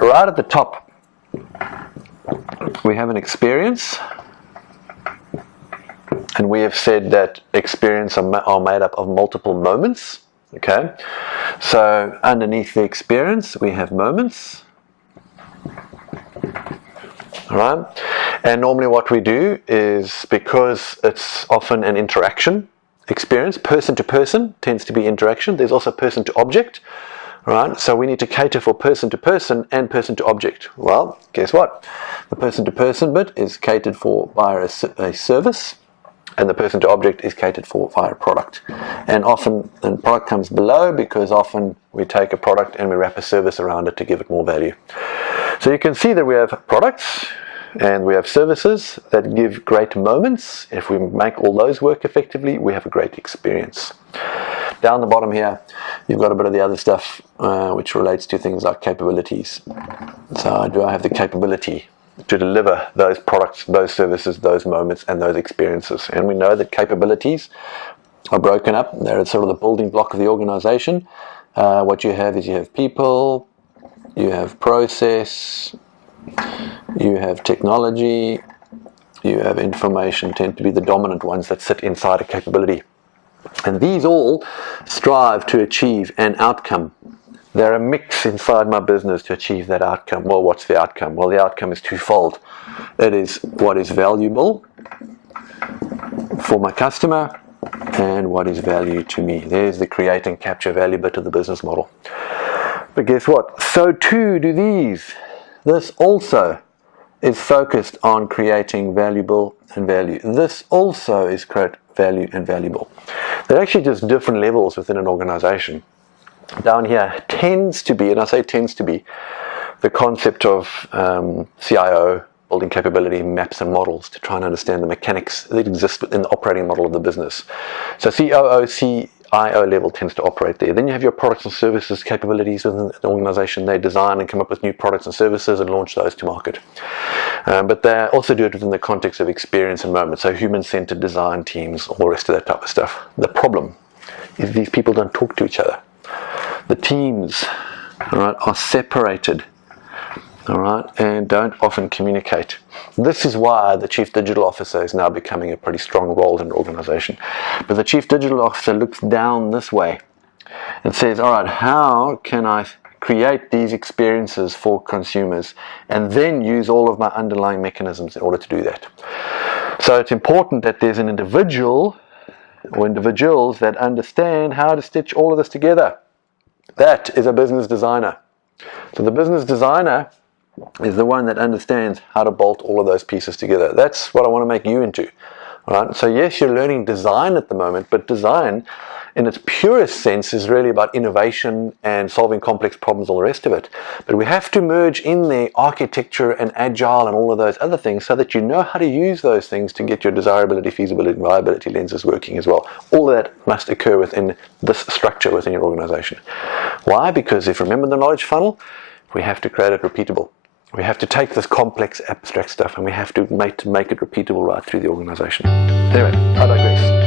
Now, right at the top, we have an experience, and we have said that experience are made up of multiple moments. Okay, so underneath the experience, we have moments. All right, and normally what we do is, because it's often an interaction experience, person to person tends to be interaction. There's also person to object. Right, so we need to cater for person to person and person to object. Well, guess what? The person to person bit is catered for via a service, and the person to object is catered for via a product. And often the product comes below, because often we take a product and we wrap a service around it to give it more value. So you can see that we have products and we have services that give great moments. If we make all those work effectively, we have a great experience. Down the bottom here, you've got a bit of the other stuff which relates to things like capabilities. So do I have the capability to deliver those products, those services, those moments, and those experiences? And we know that capabilities are broken up. They're sort of the building block of the organization. What you have is you have people, you have process, you have technology, you have information, tend to be the dominant ones that sit inside a capability. And these all strive to achieve an outcome. They're a mix inside my business to achieve that outcome. Well, what's the outcome? Well, the outcome is twofold. It is what is valuable for my customer and what is value to me. There's the create and capture value bit of the business model. But guess what? So too do these. This also is focused on creating valuable and value. This also is create value and valuable. They're actually just different levels within an organization. Down here tends to be, and I say tends to be, the concept of CIO, building capability, maps and models to try and understand the mechanics that exist within the operating model of the business. So COO, CIO level tends to operate there. Then you have your products and services capabilities within the organization. They design and come up with new products and services and launch those to market. But they also do it within the context of experience and moment. So human-centered design teams, all the rest of that type of stuff. The problem is these people don't talk to each other. The teams, all right, are separated, all right, and don't often communicate. This is why the Chief Digital Officer is now becoming a pretty strong role in an organization. But the Chief Digital Officer looks down this way and says, all right, how can I create these experiences for consumers and then use all of my underlying mechanisms in order to do that? So it's important that there's an individual or individuals that understand how to stitch all of this together. That is a business designer. So the business designer is the one that understands how to bolt all of those pieces together. That's what I want to make you into. All right? So yes, you're learning design at the moment, but design in its purest sense is really about innovation and solving complex problems, all the rest of it. But we have to merge in there architecture and agile and all of those other things so that you know how to use those things to get your desirability, feasibility, and viability lenses working as well. All of that must occur within this structure within your organization. Why? Because if you remember the knowledge funnel, we have to create it repeatable. We have to take this complex abstract stuff and we have to make it repeatable right through the organization. Anyway, I digress.